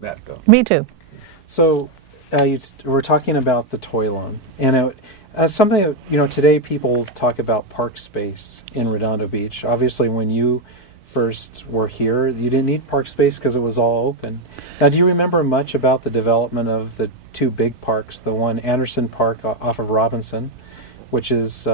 that, though. Me too. So we're talking about the toy loan. And something that, today people talk about park space in Redondo Beach. Obviously, when you first were here, you didn't need park space because it was all open. Now, do you remember much about the development of the two big parks, the one Anderson Park off of Robinson, which is,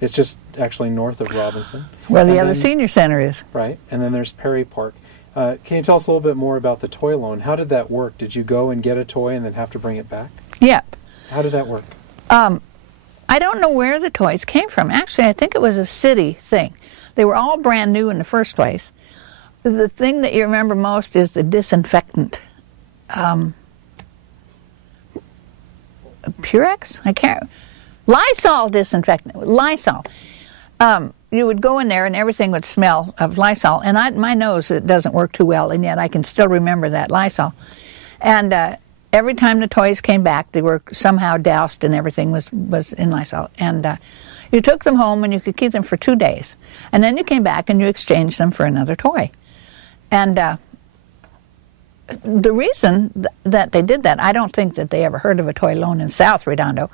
it's just actually north of Robinson. Where the other senior center is. Right, and then there's Perry Park. Can you tell us a little bit more about the toy loan? How did that work? Did you go and get a toy and then have to bring it back? Yep. How did that work? I don't know where the toys came from. Actually, I think it was a city thing. They were all brand new in the first place. The thing that you remember most is the disinfectant. Purex? I can't. Lysol disinfectant. Lysol. You would go in there and everything would smell of Lysol. And my nose, it doesn't work too well, and yet I can still remember that Lysol. And every time the toys came back, they were somehow doused and everything was in Lysol. And you took them home and you could keep them for 2 days. And then you came back and you exchanged them for another toy. And the reason that they did that, I don't think that they ever heard of a toy loan in South Redondo.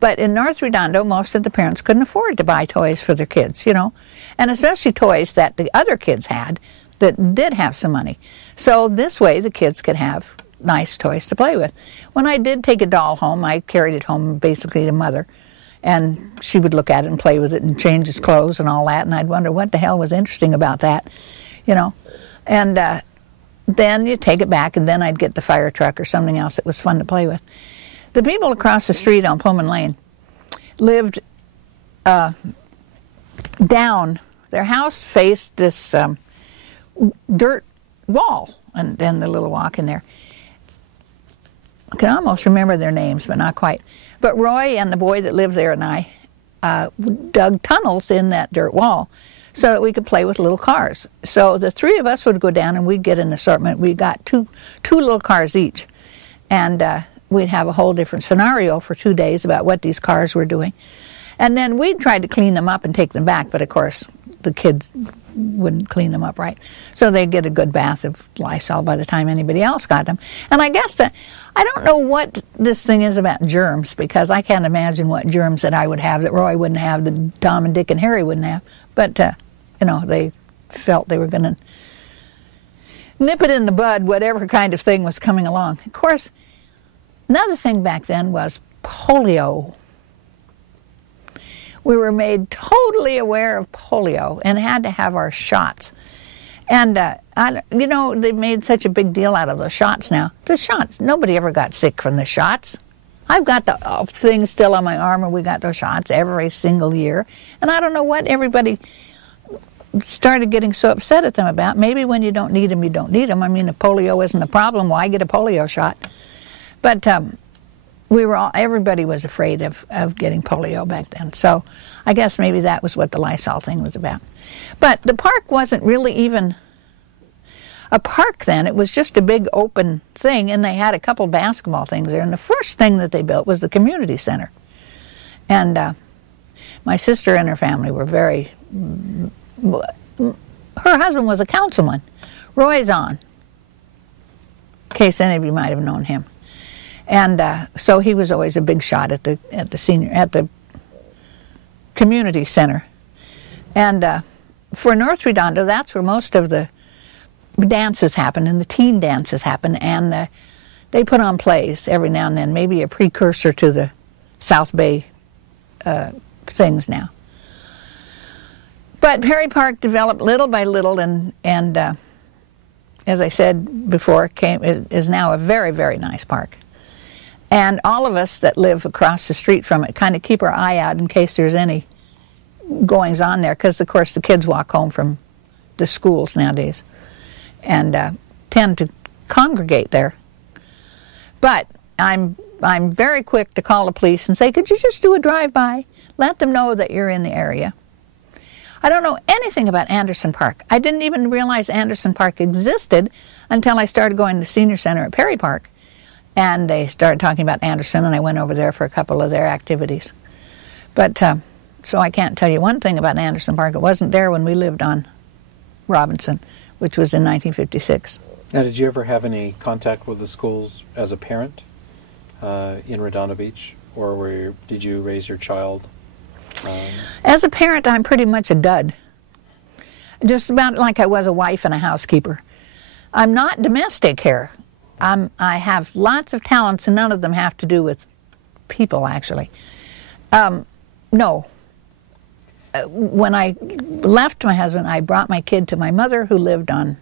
But in North Redondo, most of the parents couldn't afford to buy toys for their kids, and especially toys that the other kids had that did have some money. So this way the kids could have nice toys to play with. When I did take a doll home, I carried it home basically to Mother, and she would look at it and play with it and change its clothes and all that, and I'd wonder what the hell was interesting about that, And then you take it back, and then I'd get the fire truck or something else that was fun to play with. The people across the street on Pullman Lane lived down. Their house faced this dirt wall, and then the little walk in there. I can almost remember their names, but not quite. But Roy and the boy that lived there and I dug tunnels in that dirt wall so that we could play with little cars. So the three of us would go down and we'd get an assortment. We got two little cars each. And we'd have a whole different scenario for 2 days about what these cars were doing. And then we'd try to clean them up and take them back, but of course the kids wouldn't clean them up right. So they'd get a good bath of Lysol by the time anybody else got them. And I guess that, I don't know what this thing is about germs, because I can't imagine what germs that I would have that Roy wouldn't have, that Tom and Dick and Harry wouldn't have. But, they felt they were going to nip it in the bud, whatever kind of thing was coming along. Of course, another thing back then was polio. We were made totally aware of polio and had to have our shots. And, they made such a big deal out of those shots now. The shots, nobody ever got sick from the shots. I've got the thing still on my arm, and we got those shots every single year. And I don't know what everybody started getting so upset at them about. Maybe when you don't need them, you don't need them. I mean, if polio isn't a problem, why get a polio shot? But everybody was afraid of getting polio back then. So I guess maybe that was what the Lysol thing was about. But the park wasn't really even a park then. It was just a big open thing, and they had a couple basketball things there. And the first thing that they built was the community center. And my sister and her family were very... Her husband was a councilman, Roy Zahn, in case any of you might have known him. And so he was always a big shot at the community center. And for North Redondo, that's where most of the dances happen, and the teen dances happen, and they put on plays every now and then, maybe a precursor to the South Bay things now. But Perry Park developed little by little, and as I said before, is now a very, very nice park. And all of us that live across the street from it kind of keep our eye out in case there's any goings on there, because of course the kids walk home from the schools nowadays and tend to congregate there. But I'm very quick to call the police and say, could you just do a drive-by? Let them know that you're in the area. I don't know anything about Anderson Park. I didn't even realize Anderson Park existed until I started going to the senior center at Perry Park. And they started talking about Anderson, and I went over there for a couple of their activities. But, so I can't tell you one thing about Anderson Park. It wasn't there when we lived on Robinson, which was in 1956. Now, did you ever have any contact with the schools as a parent in Redondo Beach, or did you raise your child? As a parent, I'm pretty much a dud. Just about like I was a wife and a housekeeper. I'm not domestic here. I have lots of talents, and none of them have to do with people, actually. No. When I left my husband, I brought my kid to my mother, who lived on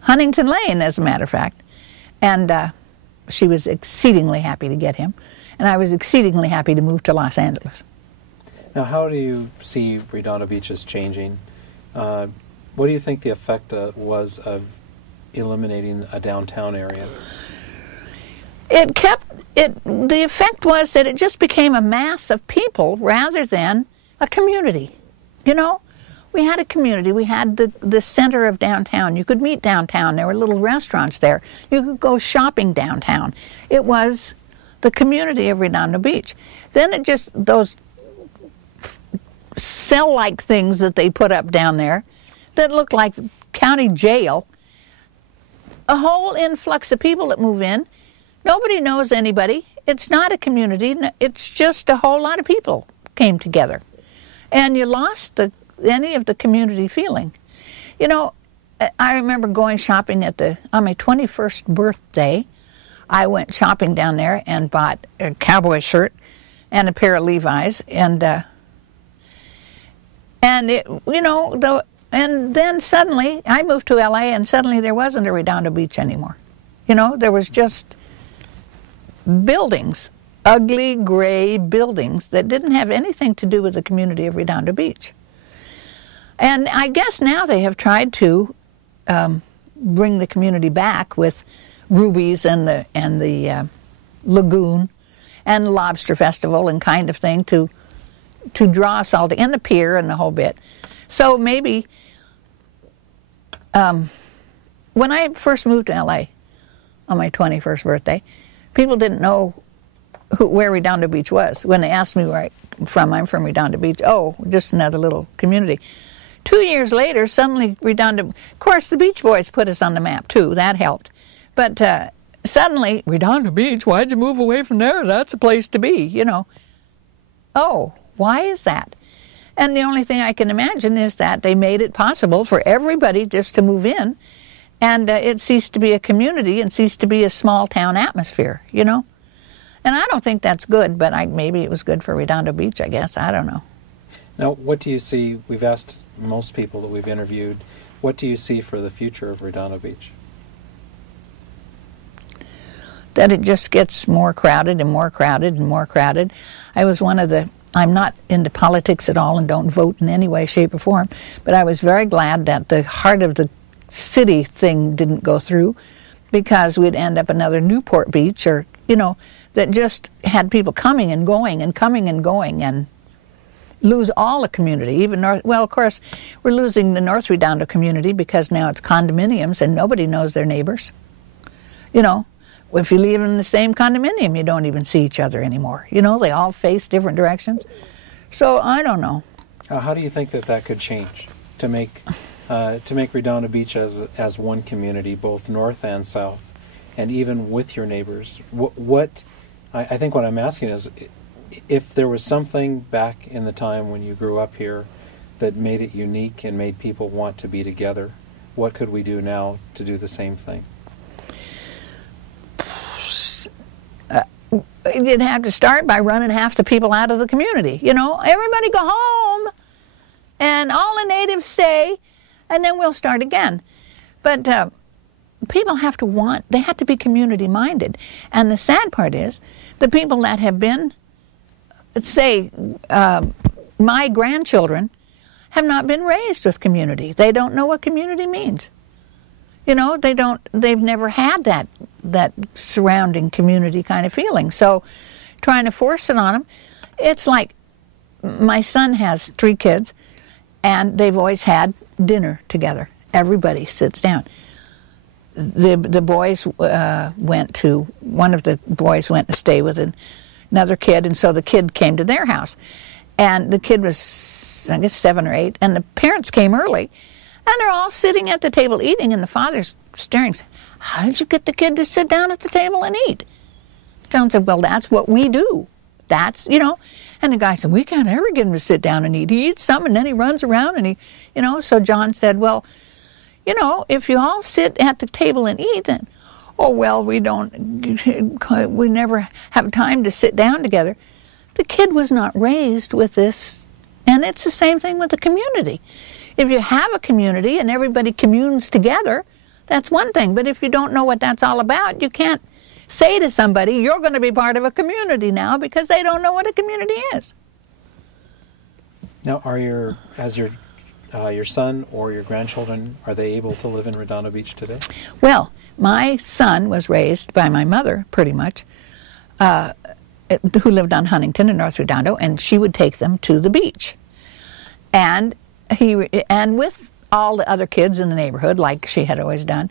Huntington Lane, as a matter of fact. And she was exceedingly happy to get him. And I was exceedingly happy to move to Los Angeles. Now, how do you see Redondo Beach as changing? What do you think the effect was of eliminating a downtown area? The effect was that it just became a mass of people rather than a community. You know, we had a community. We had the center of downtown. You could meet downtown. There were little restaurants there. You could go shopping downtown. It was the community of Redondo Beach. Then it just, those cell-like things that they put up down there that looked like county jail, a whole influx of people that move in. Nobody knows anybody. It's not a community. It's just a whole lot of people came together. And you lost any of the community feeling. You know, I remember going shopping on my 21st birthday. I went shopping down there and bought a cowboy shirt and a pair of Levi's, and it, you know, and then suddenly I moved to LA, and suddenly there wasn't a Redondo Beach anymore. You know, there was just buildings, ugly gray buildings that didn't have anything to do with the community of Redondo Beach. And I guess now they have tried to bring the community back with Ruby's and the lagoon and Lobster Festival and kind of thing to draw us all and the pier and the whole bit. So maybe when I first moved to LA on my 21st birthday, people didn't know where Redondo Beach was. When they asked me where I'm from Redondo Beach. Oh, just another little community. 2 years later, suddenly Redondo, of course the Beach Boys put us on the map too, that helped. But suddenly, Redondo Beach, why'd you move away from there? That's a place to be, you know. Oh, why is that? And the only thing I can imagine is that they made it possible for everybody just to move in, and it ceased to be a community and ceased to be a small town atmosphere, you know. And I don't think that's good, but maybe it was good for Redondo Beach, I guess. I don't know. Now, what do you see? We've asked most people that we've interviewed, what do you see for the future of Redondo Beach? That it just gets more crowded and more crowded and more crowded. I'm not into politics at all and don't vote in any way, shape, or form, but I was very glad that the heart of the city thing didn't go through, because we'd end up another Newport Beach, or, you know, that just had people coming and going and coming and going and lose all the community, even well, of course, we're losing the North Redondo community because now it's condominiums and nobody knows their neighbors. You know, if you live in the same condominium, you don't even see each other anymore. You know, they all face different directions. So I don't know. How do you think that could change to make Redondo Beach as one community, both north and south, and even with your neighbors? I think what I'm asking is, if there was something back in the time when you grew up here that made it unique and made people want to be together, what could we do now to do the same thing? You'd have to start by running half the people out of the community. You know, everybody go home, and all the natives stay, and then we'll start again. But people have to be community-minded. And the sad part is, the people that have been, say, my grandchildren, have not been raised with community. They don't know what community means. You know, they've never had that surrounding community kind of feeling. So trying to force it on them, it's like, my son has 3 kids, and they've always had dinner together. Everybody sits down. The boys one of the boys went to stay with another kid, and so the kid came to their house. And the kid was, I guess, 7 or 8, and the parents came early, And they're all sitting at the table eating, and the father's staring, saying, how did you get the kid to sit down at the table and eat? John said, well, that's what we do. That's, And the guy said, we can't ever get him to sit down and eat. He eats some, and then he runs around, and So John said, well, if you all sit at the table and eat, then, we never have time to sit down together. The kid was not raised with this, and it's the same thing with the community. If you have a community and everybody communes together, that's one thing. But if you don't know what that's all about, you can't say to somebody, you're going to be part of a community now, because they don't know what a community is. Now, your son or your grandchildren, are they able to live in Redondo Beach today? Well, my son was raised by my mother, pretty much, who lived on Huntington in North Redondo, and she would take them to the beach. And with all the other kids in the neighborhood, like she had always done.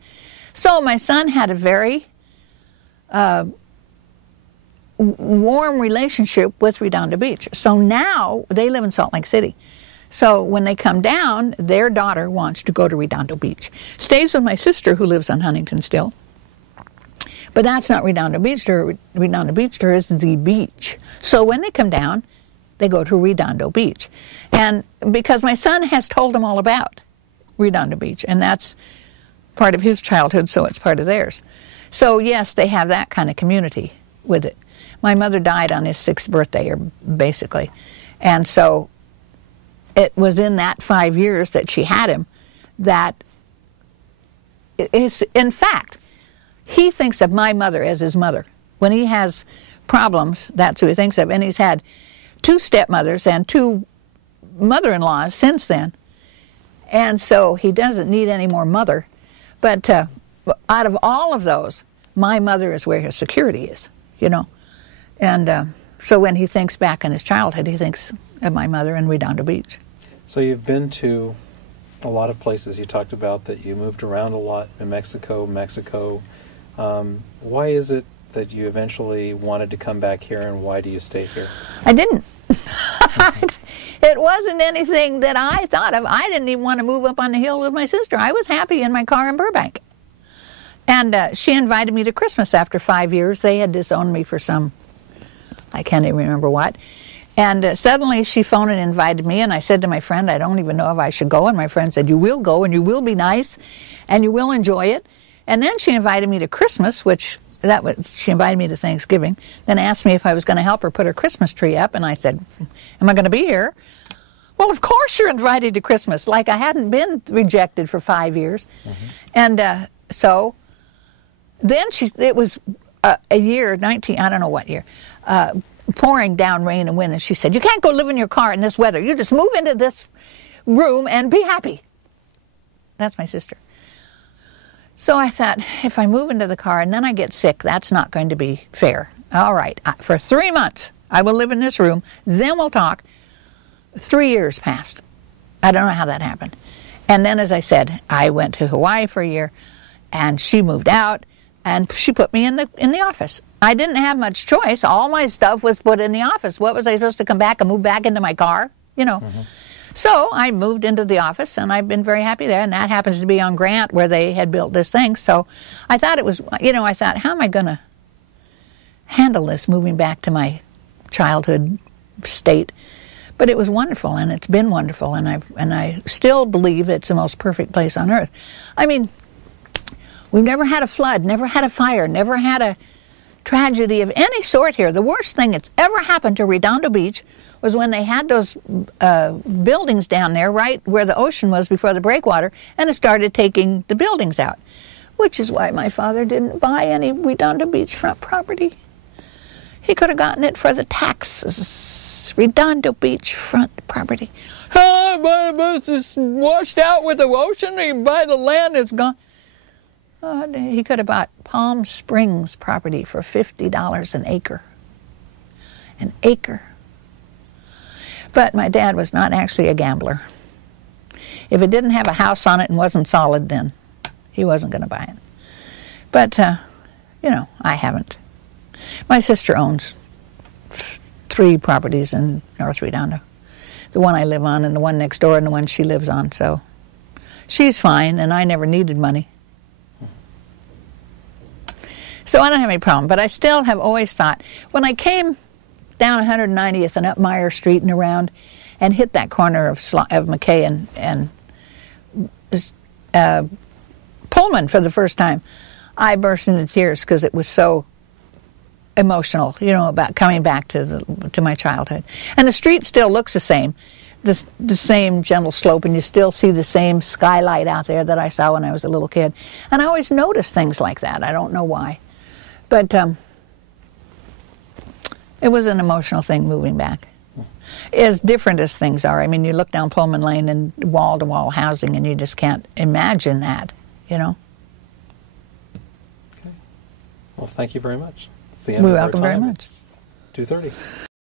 So my son had a very warm relationship with Redondo Beach. So now they live in Salt Lake City. So when they come down, their daughter wants to go to Redondo Beach. Stays with my sister, who lives on Huntington still. But that's not Redondo Beach. Redondo Beach is the beach. So when they come down, they go to Redondo Beach. And because my son has told them all about Redondo Beach, and that's part of his childhood, so it's part of theirs. So yes, they have that kind of community with it. My mother died on his 6th birthday, or basically. And so it was in that 5 years that she had him that in fact, he thinks of my mother as his mother. When he has problems, that's who he thinks of. And he's had 2 stepmothers and 2 mother-in-laws since then. And so he doesn't need any more mother. But out of all of those, my mother is where his security is, And so when he thinks back on his childhood, he thinks of my mother in Redondo Beach. So you've been to a lot of places. You talked about that you moved around a lot in Mexico. Why is it that you eventually wanted to come back here, and why do you stay here? I didn't. It wasn't anything that I thought of. I didn't even want to move up on the hill with my sister. I was happy in my car in Burbank. And she invited me to Christmas after 5 years. They had disowned me for I can't even remember what. And suddenly she phoned and invited me, and I said to my friend, I don't even know if I should go. And my friend said, you will go, and you will be nice, and you will enjoy it. And then she invited me to Christmas, she invited me to Thanksgiving, then asked me if I was going to help her put her Christmas tree up, and I said, am I going to be here? Well, of course you're invited to Christmas, like I hadn't been rejected for 5 years. Mm-hmm. And so then it was a year, I don't know what year, pouring down rain and wind, and she said, you can't go live in your car in this weather. You just move into this room and be happy. That's my sister. So I thought, if I move into the car and then I get sick, that's not going to be fair. All right, for 3 months, I will live in this room, then we'll talk. 3 years passed. I don't know how that happened. And then, as I said, I went to Hawaii for a year, and she moved out, and she put me in the office. I didn't have much choice. All my stuff was put in the office. What was I supposed to come back and move back into my car? Mm-hmm. So I moved into the office, and I've been very happy there, and that happens to be on Grant where they had built this thing. So I thought it was, I thought, how am I going to handle this moving back to my childhood state? But it was wonderful, and it's been wonderful, and I still believe it's the most perfect place on earth. I mean, we've never had a flood, never had a fire, never had a tragedy of any sort here. The worst thing that's ever happened to Redondo Beach was when they had those buildings down there right where the ocean was before the breakwater, and it started taking the buildings out, which is why my father didn't buy any Redondo Beach front property. He could have gotten it for the taxes. Redondo Beach front property. This is washed out with the ocean. You buy the land, it's gone. He could have bought Palm Springs property for $50 an acre. An acre. But my dad was not actually a gambler. If it didn't have a house on it and wasn't solid, then he wasn't going to buy it. But, I haven't. My sister owns 3 properties in North Redondo. The one I live on, and the one next door, and the one she lives on. So she's fine, and I never needed money. So I don't have any problem. But I still have always thought, when I came down 190th and up Meyer Street and around, and hit that corner of McKay and Pullman for the first time, I burst into tears because it was so emotional, you know, about coming back to my childhood. And the street still looks the same, the same gentle slope, and you still see the same skylight out there that I saw when I was a little kid. And I always notice things like that. I don't know why. But it was an emotional thing moving back. As different as things are. I mean, you look down Pullman Lane and wall-to-wall housing, and you just can't imagine that, you know. Okay. Well, thank you very much. It's the end of our time. You're welcome very much. It's 2:30.